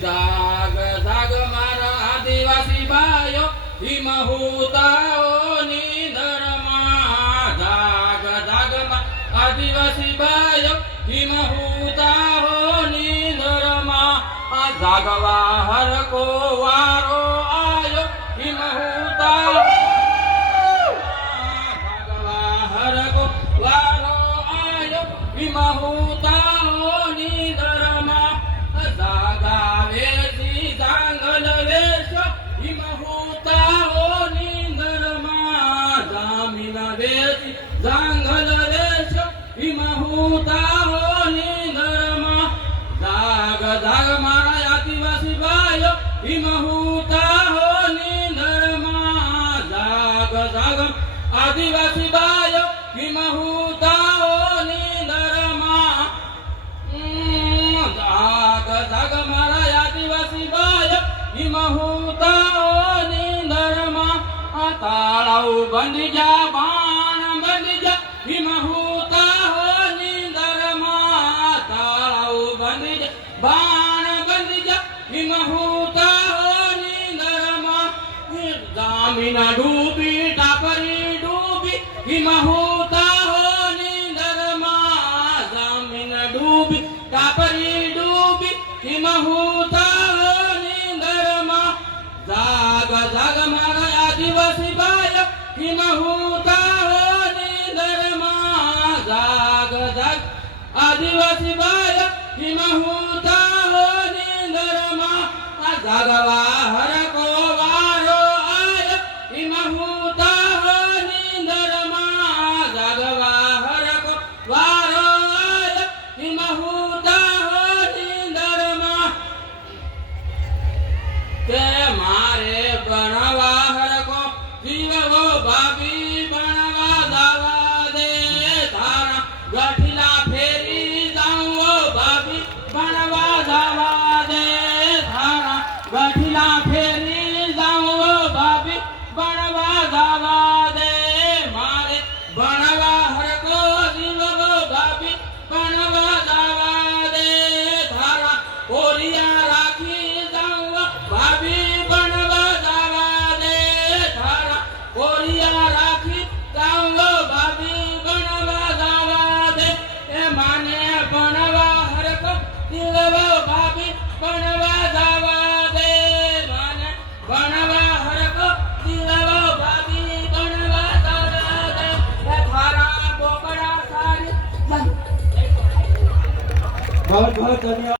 જાગ જાગ મારા આદિવાસી ભાઈઓ હિમહૂતાઓની ધરમાં જાગ જાગ આદિવાસી ભાઈઓ હિમહૂતાઓની ધરમાં જાગવા હરકો વારો આયો હિમહૂતા જાગવા હરકો વારો આયો હિમહૂતાઓની ધરમાં જાગાવેથી જાંગલ વેશ હિમહૂતાઓની ધરમાં જામીન વેથી જાંગલ વેશ હિમહૂતાઓની ધરમાં જાગ જાગ મારા આદિવાસી ભાઈઓ હિમહૂતાઓની ધરમાં જાગ જાગ આદિવાસી ભાઈઓ હિમહૂતાઓની ધરમાં જાગ જાગ મારા આદિવાસી ભાઈઓ હિમહૂતાઓની ધરમાં તાળાવ બંધ જા બાણ બંધ જા હિમહૂતાઓની ધરમાં તાળાવ બંધ જા બાણ બંધ જા હિમહૂતાઓની ધરમાં જામીન ડૂબી ટાપરી ડૂબી હિમહૂતાઓની ધરમાં જામીન ડૂબી ટાપરી ડૂબી હિમહૂતાઓની ધરમાં જાગ જાગ મારા આદિવાસી ભાઈઓ હિમહૂતાઓની ધરમાં જાગ જાગ આદિવાસી ભાઈઓ હિમહૂતાઓની ધરમાં જાગવા હરકો વારો આયો હિમહૂતાઓની ધરમાં જાગવા હરકો વારો આયો હિમહૂતાઓની ધરમાં તે મારે ભણવા હરકો જીવવો ભાભી ભણવા જવા દે તારા ગઠિલા ફેરી જાઉં ભાભી ભણવા જવા દે તારા ગઠિલા ફેરી જાઉં ભાભી ભણવા જવા દે મારે ભણવા હરકો જીવવો ભાભી ભણવા જવા દે તારા કોરિયા રાખી જાઉં ભાભી ભણવા જવા દે તારા કોરિયા રાખી જાઉં ભાભી ભણવા જવા દે એ માને ભણવા હરકો જીવવો ભાભી ભણવા જવા દે માને ભણવા હરકો જીવવો ભાભી ભણવા જવા દે એ તારા બોકડા સારી बहुत बहुत धन्यवाद।